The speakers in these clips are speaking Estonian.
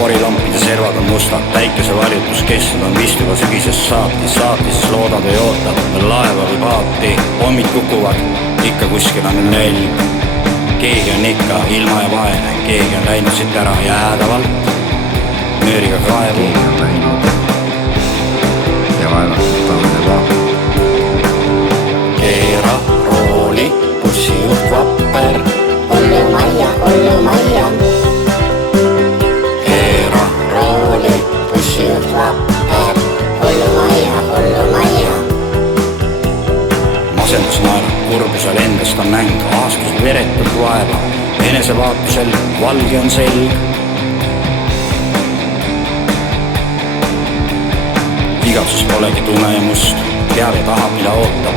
Porilampide servad on mustad, päikese varjutus kestnud on vist juba sügisest saatis loodad või ootad veel laeva või paati. Pommid kukuvad, ikka kuskil on nelm. Keegi on ikka ilma ja vaene, keegi on läinud siit ära jäädavalt mööriga kaevu. Keegi on läinud ja vaevatud on juba. Keera rooli, bussijuht vapper. Hullu majja. Keera rooli, Bussijuht vapper. Hullu majja. masendus naerab, kurbusel endast on mäng, aastusel veretult vaeva, enesevaatusel valge on selg. Igatsus polegi tume ja must, teab ja tahab, mida ootab.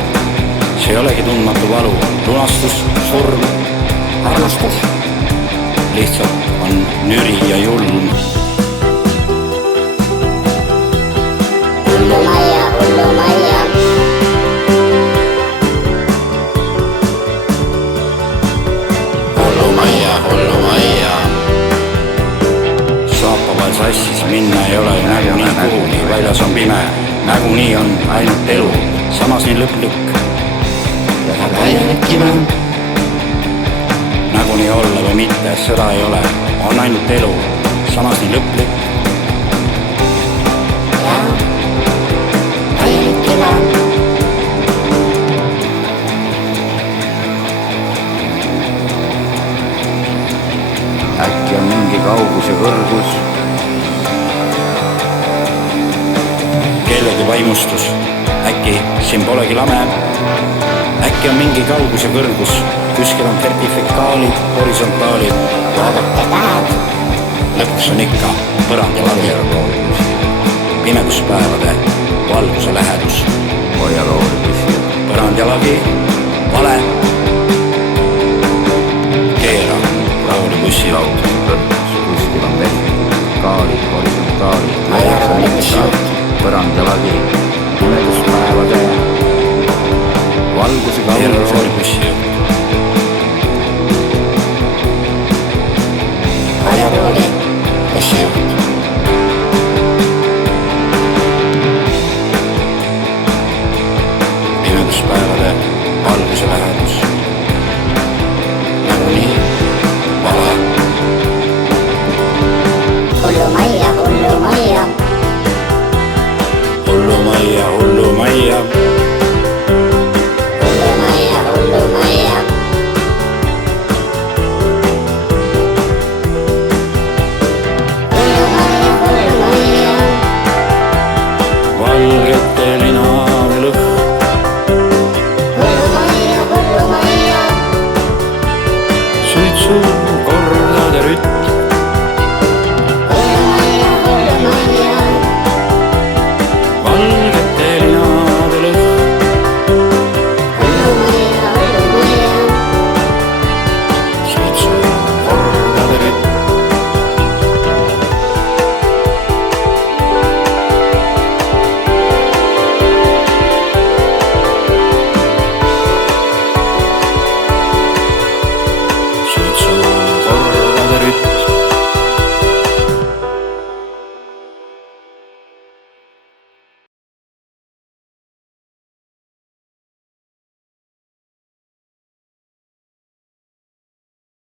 See ei olegi tundmatu valu, lunastus, surm, Armastus. lihtsalt on nüri ja julm. Hullu majja. Hullu majja. Saapaval sassis minna ei ole ju nägunii kuhugi, väljas on pime, nägunii on ainult elu, samas nii lõplik. Nägunii olla või mitte, sõda ei ole, on ainult elu, samas nii lõplik. Äkki on mingi kaugus ja kõrgus. Kellegi vaimustus, äkki siin polegi lame. Äkki on mingi kaugus ja kõrgus, kuskil on vertifikaalid, horisontaalid. Vaadake tähed. Lõpuks on ikka põrand ja lagi, pimeduspäevade valguse lähedus. Hoia rooli püsib. Põrand ja lagi, vale. Keera rauli bussilaud. Kuskil on vertikaalid, horisontaalid. Hoia rooli bussilaud. Põrand ja lagi. Pimeduspäevade valguse Keera kauguse. rauli bussilaud. Hoia rooli bussilaud. Pimeduspäevade valguse lähedus. Nagunii vale. Hullu majja. Hullu majja.